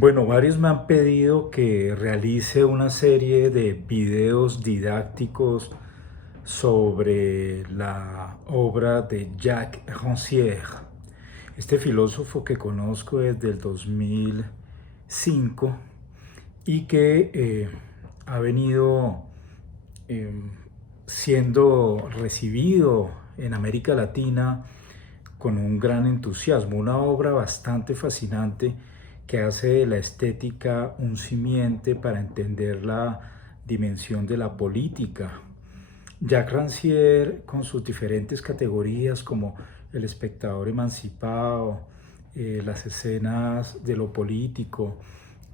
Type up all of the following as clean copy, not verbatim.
Bueno, varios me han pedido que realice una serie de videos didácticos sobre la obra de Jacques Rancière, este filósofo que conozco desde el 2005 y que ha venido eh, siendo recibido en América Latina con un gran entusiasmo, una obra bastante fascinante que hace de la estética un simiente para entender la dimensión de la política. Jacques Rancière, con sus diferentes categorías como el espectador emancipado, las escenas de lo político,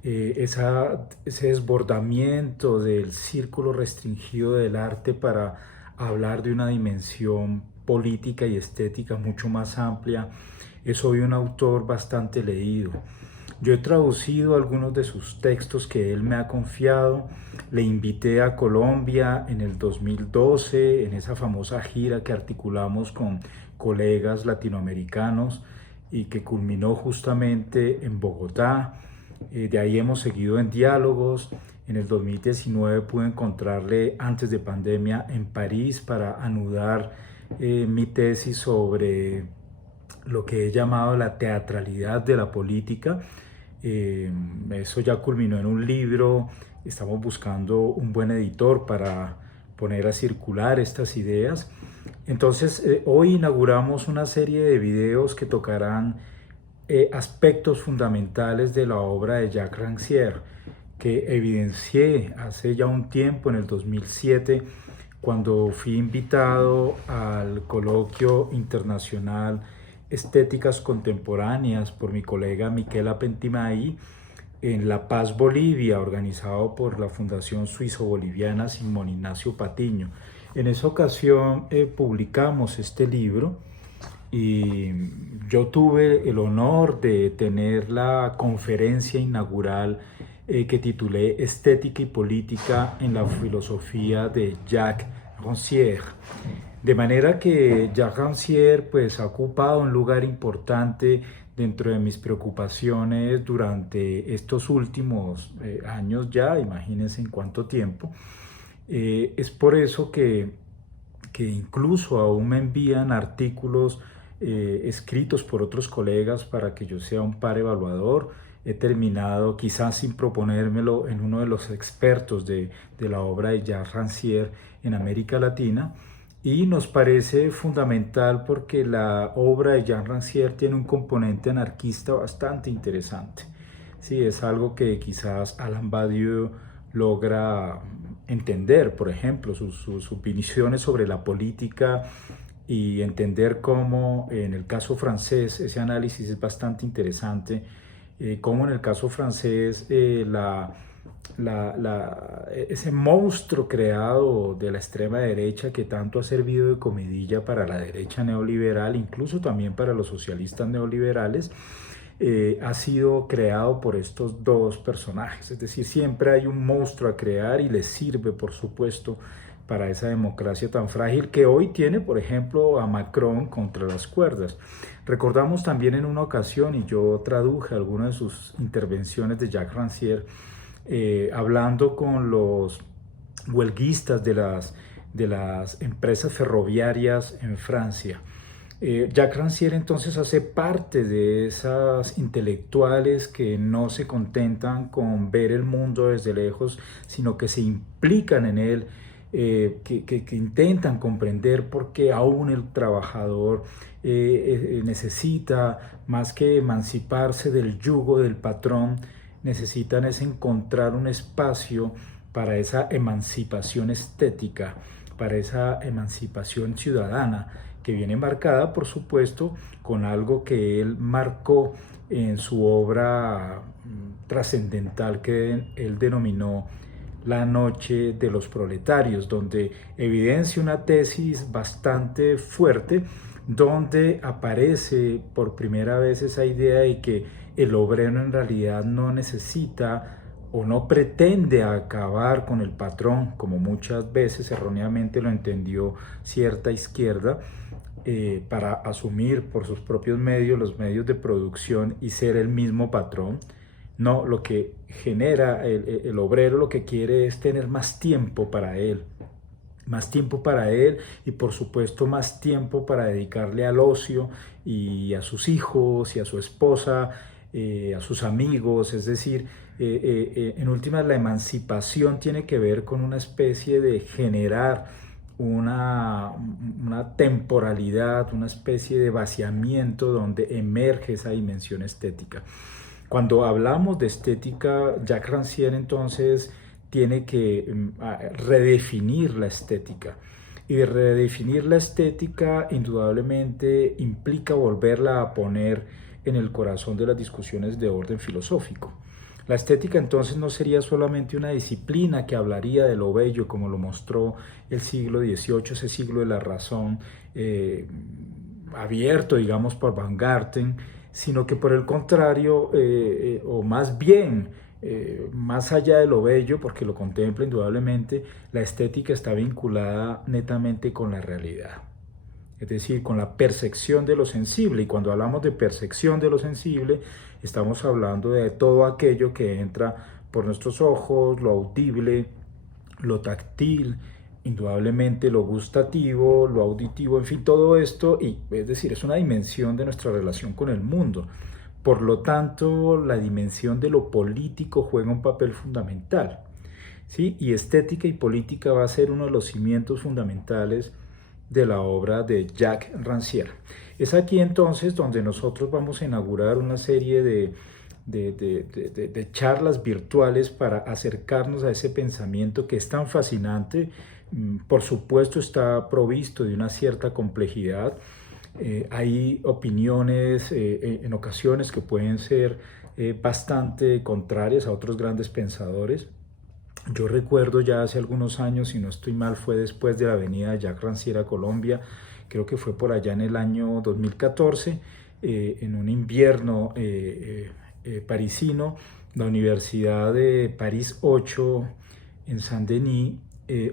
ese desbordamiento del círculo restringido del arte para hablar de una dimensión política y estética mucho más amplia, es hoy un autor bastante leído. Yo he traducido algunos de sus textos que él me ha confiado. Le invité a Colombia en el 2012, en esa famosa gira que articulamos con colegas latinoamericanos y que culminó justamente en Bogotá. De ahí hemos seguido en diálogos. En el 2019 pude encontrarle antes de pandemia en París para anudar mi tesis sobre lo que he llamado la teatralidad de la política. Eso ya culminó en un libro. Estamos buscando un buen editor para poner a circular estas ideas. Entonces, hoy inauguramos una serie de videos que tocarán aspectos fundamentales de la obra de Jacques Rancière, que evidencié hace ya un tiempo, en el 2007, cuando fui invitado al coloquio internacional Estéticas Contemporáneas por mi colega Miquela Pentimay en La Paz, Bolivia, organizado por la Fundación Suizo-Boliviana Simón Ignacio Patiño. En esa ocasión publicamos este libro y yo tuve el honor de tener la conferencia inaugural que titulé Estética y Política en la Filosofía de Jacques Rancière. De manera que Jacques Rancière pues, ha ocupado un lugar importante dentro de mis preocupaciones durante estos últimos años ya, imagínense en cuánto tiempo. Es por eso que incluso aún me envían artículos escritos por otros colegas para que yo sea un par evaluador. He terminado, quizás sin proponérmelo, en uno de los expertos de la obra de Jacques Rancière en América Latina. Y nos parece fundamental porque la obra de Jacques Rancière tiene un componente anarquista bastante interesante. Sí, es algo que quizás Alain Badiou logra entender, por ejemplo, sus visiones sobre la política y entender cómo en el caso francés ese análisis es bastante interesante, cómo en el caso francés ese monstruo creado de la extrema derecha que tanto ha servido de comidilla para la derecha neoliberal, incluso también para los socialistas neoliberales, ha sido creado por estos dos personajes. Es decir, siempre hay un monstruo a crear y les sirve, por supuesto, para esa democracia tan frágil que hoy tiene, por ejemplo, a Macron contra las cuerdas. Recordamos también en una ocasión, y yo traduje algunas de sus intervenciones de Jacques Rancière, hablando con los huelguistas de las empresas ferroviarias en Francia. Jacques Rancière entonces hace parte de esas intelectuales que no se contentan con ver el mundo desde lejos, sino que se implican en él, que intentan comprender por qué aún el trabajador necesita, más que emanciparse del yugo del patrón, necesitan es encontrar un espacio para esa emancipación estética, para esa emancipación ciudadana, que viene marcada, por supuesto, con algo que él marcó en su obra trascendental que él denominó La Noche de los Proletarios, donde evidencia una tesis bastante fuerte, donde aparece por primera vez esa idea de que el obrero en realidad no necesita o no pretende acabar con el patrón, como muchas veces erróneamente lo entendió cierta izquierda, para asumir por sus propios medios los medios de producción y ser el mismo patrón. No, lo que genera el obrero lo que quiere es tener más tiempo para él y por supuesto más tiempo para dedicarle al ocio y a sus hijos y a su esposa, a sus amigos, es decir, en últimas la emancipación tiene que ver con una especie de generar una temporalidad, una especie de vaciamiento donde emerge esa dimensión estética. Cuando hablamos de estética, Jacques Rancière entonces tiene que redefinir la estética. Y de redefinir la estética, indudablemente implica volverla a poner en el corazón de las discusiones de orden filosófico. La estética entonces no sería solamente una disciplina que hablaría de lo bello, como lo mostró el siglo XVIII, ese siglo de la razón, abierto, digamos, por Van Garten, sino que por el contrario, o más bien, más allá de lo bello, porque lo contempla indudablemente, la estética está vinculada netamente con la realidad, es decir, con la percepción de lo sensible. Y cuando hablamos de percepción de lo sensible, estamos hablando de todo aquello que entra por nuestros ojos, lo audible, lo táctil, indudablemente lo gustativo, lo auditivo, en fin, todo esto, y es decir, es una dimensión de nuestra relación con el mundo. Por lo tanto, la dimensión de lo político juega un papel fundamental, ¿sí? Y estética y política va a ser uno de los cimientos fundamentales de la obra de Jacques Rancière. Es aquí entonces donde nosotros vamos a inaugurar una serie de charlas virtuales para acercarnos a ese pensamiento que es tan fascinante. Por supuesto está provisto de una cierta complejidad. Hay opiniones en ocasiones que pueden ser bastante contrarias a otros grandes pensadores. Yo recuerdo ya hace algunos años, si no estoy mal, fue después de la venida de Jacques Rancière a Colombia, creo que fue por allá en el año 2014, en un invierno parisino, la Universidad de París 8 en Saint-Denis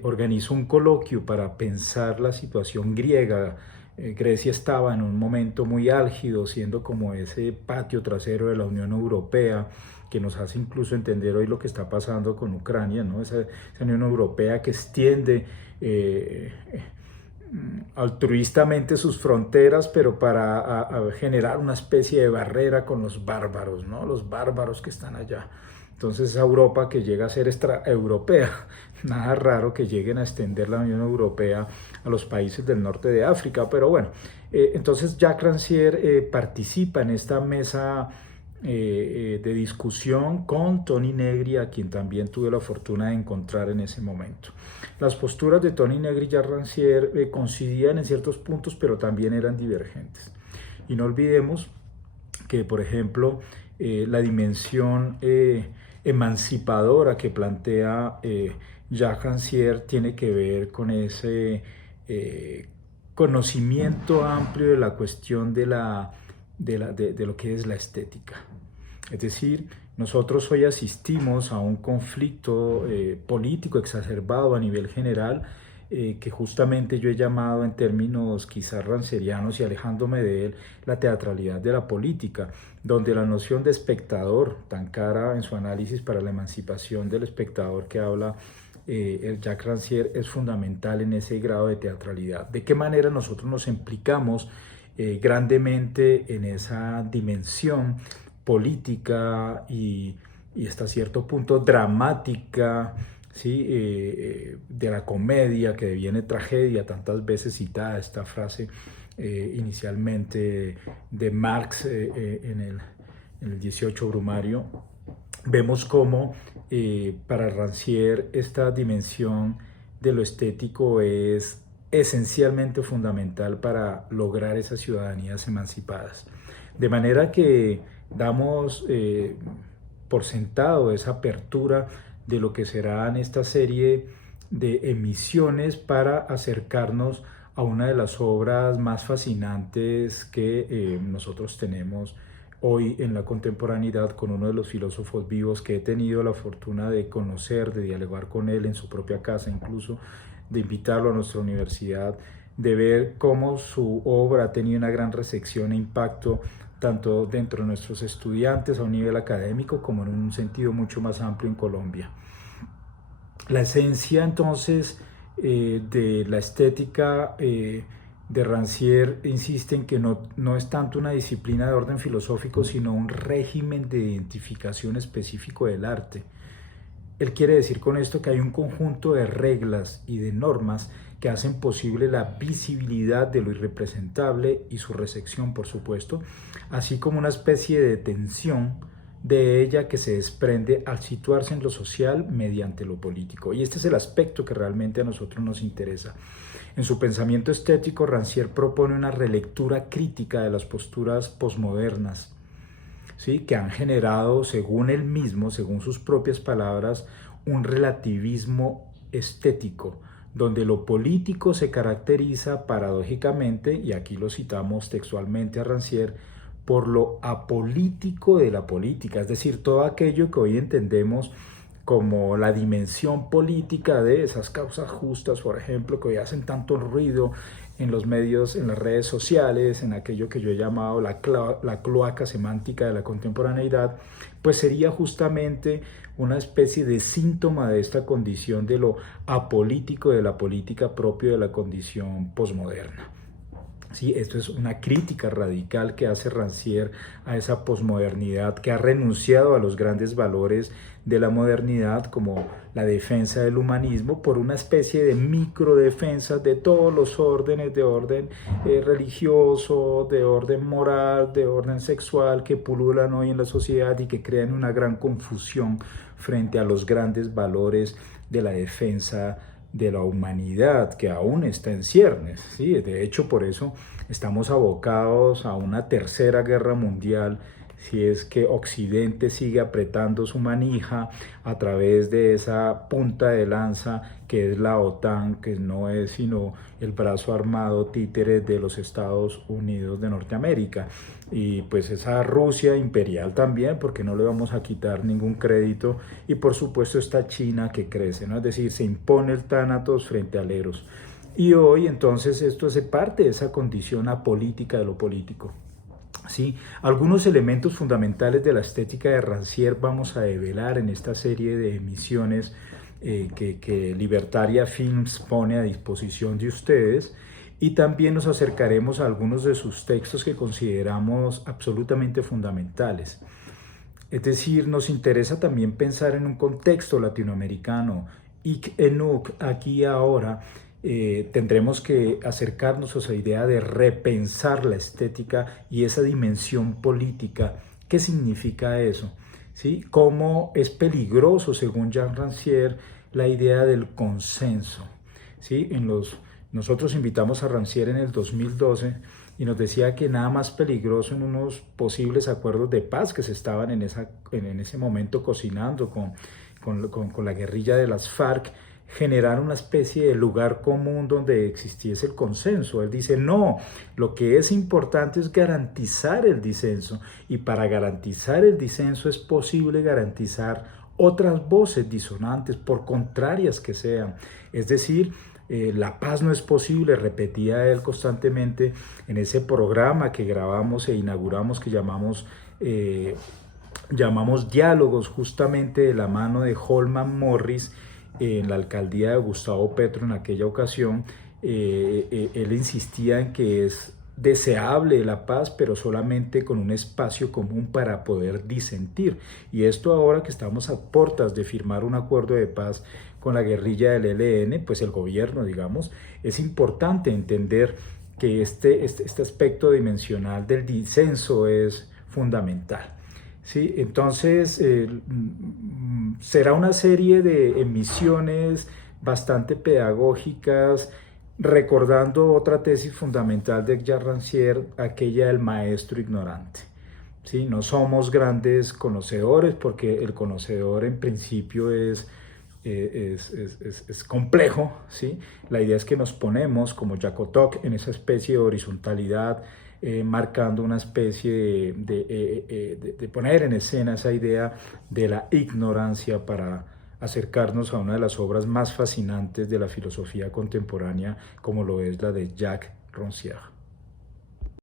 organizó un coloquio para pensar la situación griega. Grecia estaba en un momento muy álgido, siendo como ese patio trasero de la Unión Europea, que nos hace incluso entender hoy lo que está pasando con Ucrania, ¿no? Esa Unión Europea que extiende altruistamente sus fronteras, pero para generar una especie de barrera con los bárbaros, ¿no? Los bárbaros que están allá. Entonces esa Europa que llega a ser extraeuropea, nada raro que lleguen a extender la Unión Europea a los países del norte de África, pero bueno, entonces Jacques Rancière participa en esta mesa de discusión con Toni Negri, a quien también tuve la fortuna de encontrar en ese momento. Las posturas de Toni Negri y Jacques Rancière coincidían en ciertos puntos, pero también eran divergentes. Y no olvidemos que, por ejemplo, la dimensión emancipadora que plantea Jacques Rancière tiene que ver con ese conocimiento amplio de la cuestión de lo que es la estética. Es decir, nosotros hoy asistimos a un conflicto político exacerbado a nivel general, que justamente yo he llamado en términos quizás rancerianos y alejándome de él, la teatralidad de la política, donde la noción de espectador, tan cara en su análisis para la emancipación del espectador que habla Jacques Rancière, es fundamental en ese grado de teatralidad. ¿De qué manera nosotros nos implicamos grandemente en esa dimensión política y hasta cierto punto dramática, ¿sí? De la comedia que deviene tragedia, tantas veces citada esta frase inicialmente de Marx en el 18 Brumario? Vemos cómo para Rancière esta dimensión de lo estético es esencialmente fundamental para lograr esas ciudadanías emancipadas. De manera que damos por sentado esa apertura de lo que serán esta serie de emisiones para acercarnos a una de las obras más fascinantes que nosotros tenemos hoy en la contemporaneidad, con uno de los filósofos vivos que he tenido la fortuna de conocer, de dialogar con él en su propia casa, incluso de invitarlo a nuestra universidad, de ver cómo su obra ha tenido una gran recepción e impacto tanto dentro de nuestros estudiantes a un nivel académico como en un sentido mucho más amplio en Colombia. La esencia entonces de la estética de Rancière insiste en que no es tanto una disciplina de orden filosófico, sino un régimen de identificación específico del arte. Él quiere decir con esto que hay un conjunto de reglas y de normas que hacen posible la visibilidad de lo irrepresentable y su recepción, por supuesto, así como una especie de tensión de ella que se desprende al situarse en lo social mediante lo político. Y este es el aspecto que realmente a nosotros nos interesa. En su pensamiento estético, Rancière propone una relectura crítica de las posturas posmodernas, ¿sí?, que han generado, según él mismo, según sus propias palabras, un relativismo estético, donde lo político se caracteriza paradójicamente, y aquí lo citamos textualmente a Rancière, por lo apolítico de la política, es decir, todo aquello que hoy entendemos como la dimensión política de esas causas justas, por ejemplo, que hoy hacen tanto ruido en los medios, en las redes sociales, en aquello que yo he llamado la cloaca semántica de la contemporaneidad, pues sería justamente una especie de síntoma de esta condición de lo apolítico de la política propio de la condición posmoderna. Sí, esto es una crítica radical que hace Rancière a esa posmodernidad que ha renunciado a los grandes valores de la modernidad como la defensa del humanismo por una especie de microdefensa de todos los órdenes, de orden religioso, de orden moral, de orden sexual que pululan hoy en la sociedad y que crean una gran confusión frente a los grandes valores de la defensa de la humanidad que aún está en ciernes, ¿sí? De hecho, por eso estamos abocados a una tercera guerra mundial si es que Occidente sigue apretando su manija a través de esa punta de lanza que es la OTAN, que no es sino el brazo armado títere de los Estados Unidos de Norteamérica. Y pues esa Rusia imperial también, porque no le vamos a quitar ningún crédito, y por supuesto esta China que crece, ¿no? Es decir, se impone el Tánatos frente al Eros. Y hoy entonces esto hace parte de esa condición apolítica de lo político. ¿Sí? Algunos elementos fundamentales de la estética de Rancière vamos a develar en esta serie de emisiones que Libertaria Films pone a disposición de ustedes, y también nos acercaremos a algunos de sus textos que consideramos absolutamente fundamentales. Es decir, nos interesa también pensar en un contexto latinoamericano, hic et nunc, aquí y ahora. Tendremos que acercarnos a esa idea de repensar la estética y esa dimensión política. ¿Qué significa eso? ¿Sí? ¿Cómo es peligroso, según Jean Rancière, la idea del consenso? ¿Sí? Nosotros invitamos a Rancière en el 2012 y nos decía que nada más peligroso en unos posibles acuerdos de paz que se estaban en ese momento cocinando con la guerrilla de las FARC, generar una especie de lugar común donde existiese el consenso. Él dice, no, lo que es importante es garantizar el disenso, y para garantizar el disenso es posible garantizar otras voces disonantes, por contrarias que sean. Es decir, la paz no es posible, repetía él constantemente en ese programa que grabamos e inauguramos, que llamamos Diálogos, justamente de la mano de Holman Morris, en la alcaldía de Gustavo Petro en aquella ocasión. Él insistía en que es deseable la paz, pero solamente con un espacio común para poder disentir. Y esto ahora que estamos a puertas de firmar un acuerdo de paz con la guerrilla del ELN, pues el gobierno, digamos, es importante entender que este aspecto dimensional del disenso es fundamental. ¿Sí? Entonces, será una serie de emisiones bastante pedagógicas, recordando otra tesis fundamental de Jean Rancière, aquella del maestro ignorante. ¿Sí? No somos grandes conocedores, porque el conocedor en principio es complejo, ¿sí? La idea es que nos ponemos como Jacotok en esa especie de horizontalidad, marcando una especie de poner en escena esa idea de la ignorancia para acercarnos a una de las obras más fascinantes de la filosofía contemporánea, como lo es la de Jacques Rancière.